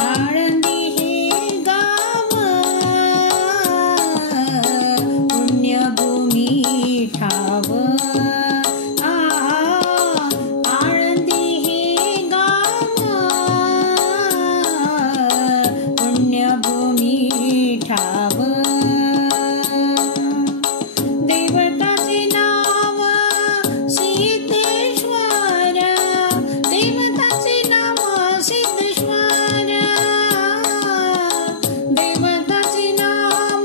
आळंदी हे गाव पुण्यभूमी ठाव आळंदी हे गाव पुण्यभूमी ठाव देवताचे नाव सिद्धेश्वर देवताचे नाव सिद्धेश्वर देवताचे नाव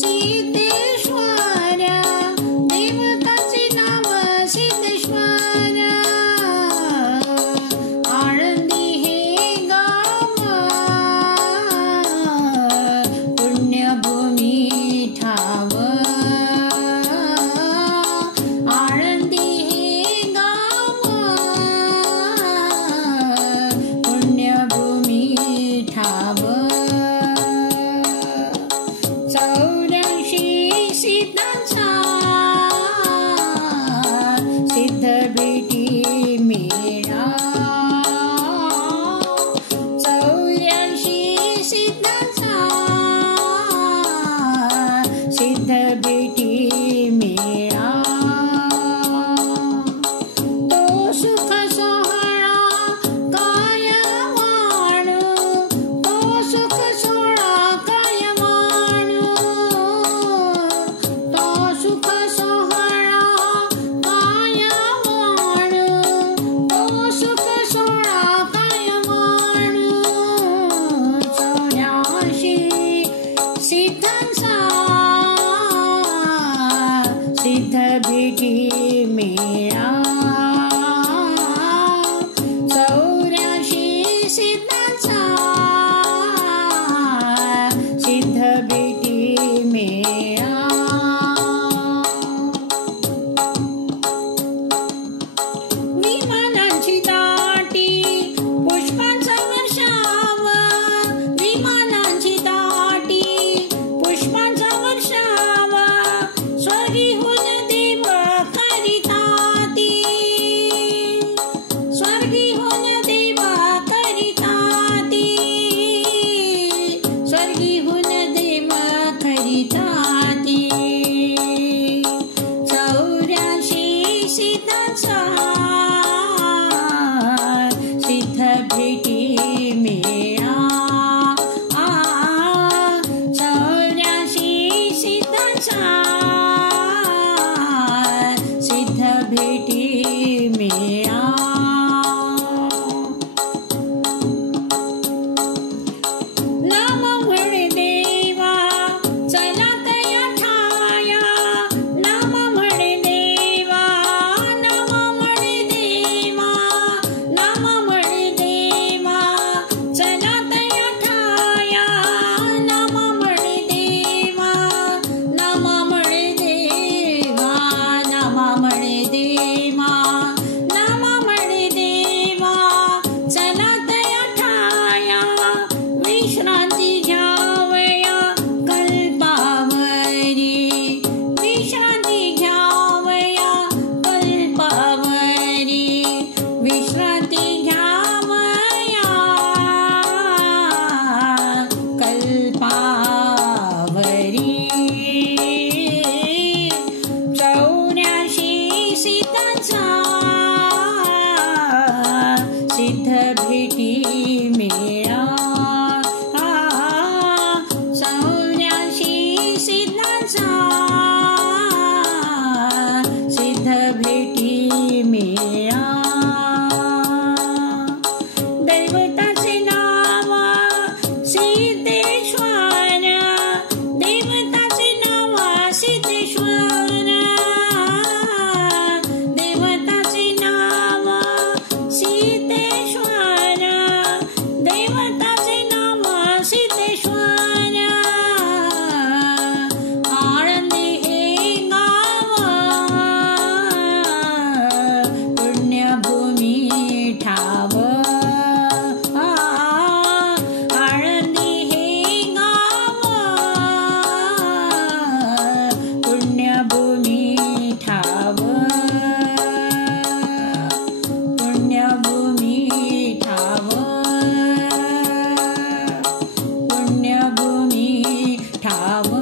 सिद्धेश्वर देवताचे नाव सिद्धेश्वर आळंदी हे गाव पुण्यभूमी ठाव आळंदी हे गाव पुण्यभूमी ठाव 84 सिद्धांचा सिद्ध भेटी मेळा 84 सिद्धांचा सिद्ध भेटी मेळा तो सुख सोहळा काय माणू तो सुख सोहळा काय माणू तो सुख सोहळा काय माणू तो सुख सोहळा काय माणू 84 सिद्धांचा सिद्ध भेटी मेळा 84 सिद्धांचा सिद्ध भेटी मेळा विमानांची दाटी पुष्पांचा वर्षाव विमानांची दाटी पुष्पांचा वर्षाव स्वर्गीहून देव करिता ती स्वर्गीहून देव करिता ती स्वर्गीहून देव करिता ती 84 सिद्धांचा सिद्ध भेटी मेळा 84 सिद्धांचा सिद्ध भेटी मेळा नाम म्हणे देवा चला तया ठाया नाम म्हणे देवा नाम म्हणे देवा नाम म्हणे देवा राम